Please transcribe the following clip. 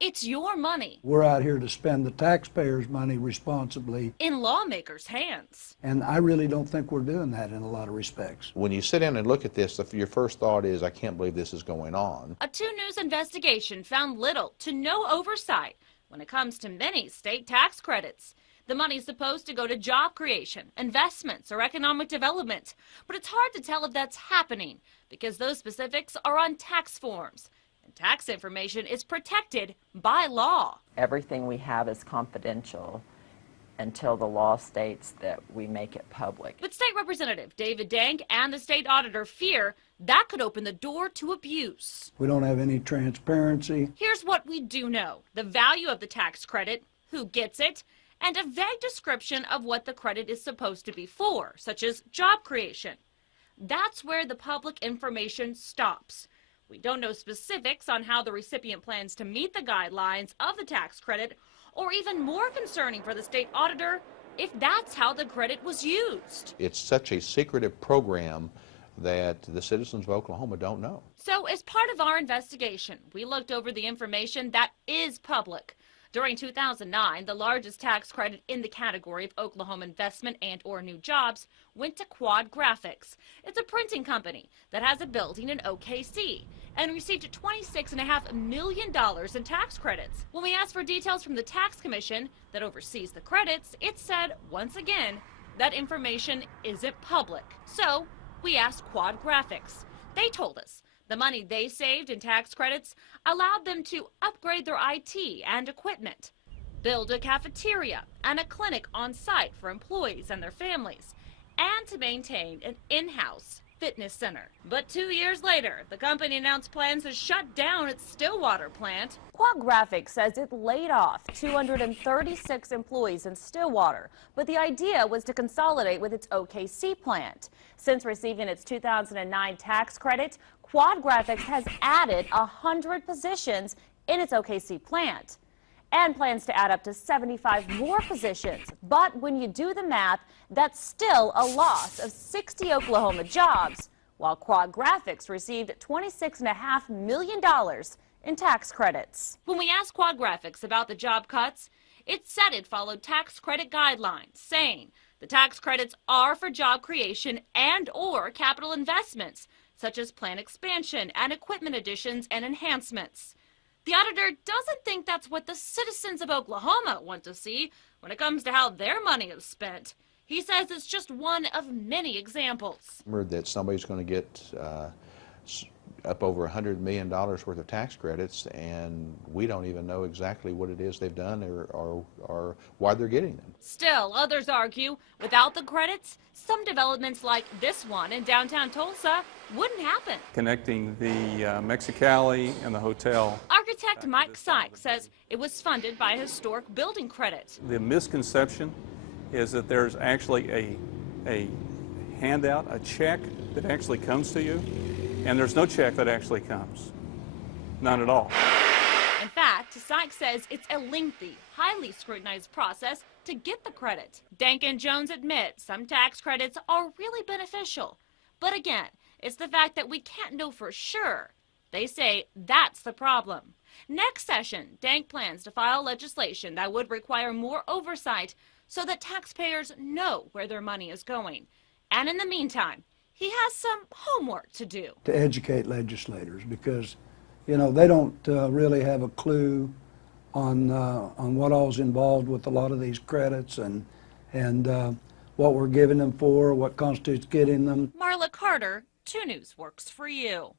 It's your money. We're out here to spend the taxpayers' money responsibly. In lawmakers' hands. And I really don't think we're doing that in a lot of respects. When you sit down and look at this, your first thought is, I can't believe this is going on. A 2 News investigation found little to no oversight when it comes to many state tax credits. The money's supposed to go to job creation, investments, or economic development. But it's hard to tell if that's happening because those specifics are on tax forms. And tax information is protected by law. Everything we have is confidential until the law states that we make it public. But State Representative David Dank and the state auditor fear that could open the door to abuse. We don't have any transparency. Here's what we do know: the value of the tax credit, who gets it, and a vague description of what the credit is supposed to be for, such as job creation. That's where the public information stops. We don't know specifics on how the recipient plans to meet the guidelines of the tax credit, or even more concerning for the state auditor, if that's how the credit was used. It's such a secretive program that the citizens of Oklahoma don't know. So as part of our investigation, we looked over the information that is public. During 2009, the largest tax credit in the category of Oklahoma investment and/or new jobs went to Quad Graphics. It's a printing company that has a building in OKC and received $26.5 million in tax credits. When we asked for details from the tax commission that oversees the credits, it said, once again, that information isn't public. So we asked Quad Graphics. They told us the money they saved in tax credits allowed them to upgrade their IT and equipment, build a cafeteria and a clinic on site for employees and their families, and to maintain an in-house fitness center. But 2 years later, the company announced plans to shut down its Stillwater plant. Quad Graphics says it laid off 236 employees in Stillwater, but the idea was to consolidate with its OKC plant. Since receiving its 2009 tax credit, Quad Graphics has added 100 positions in its OKC plant and plans to add up to 75 more positions. But when you do the math, that's still a loss of 60 Oklahoma jobs, while Quad Graphics received $26.5 million in tax credits. When we asked Quad Graphics about the job cuts, it said it followed tax credit guidelines, saying the tax credits are for job creation and/or capital investments, such as plant expansion and equipment additions and enhancements. The auditor doesn't think that's what the citizens of Oklahoma want to see when it comes to how their money is spent. He says it's just one of many examples. That somebody's going to get up over $100 million worth of tax credits, and we don't even know exactly what it is they've done or why they're getting them. Still, others argue without the credits, some developments like this one in downtown Tulsa wouldn't happen. Connecting the Mexicali and the hotel. Architect Mike Sykes says it was funded by a historic building credit. The misconception is that there's actually a handout, a check that actually comes to you, and there's no check that actually comes. None at all. In fact, Sykes says it's a lengthy, highly scrutinized process to get the credit. Dank and Jones admit some tax credits are really beneficial. But again, it's the fact that we can't know for sure. They say that's the problem. Next session, Dank plans to file legislation that would require more oversight so that taxpayers know where their money is going. And in the meantime, he has some homework to do. To educate legislators, because, you know, they don't really have a clue on what all's involved with a lot of these credits and what we're giving them for, what constitutes getting them. Marla Carter, 2 News works for you.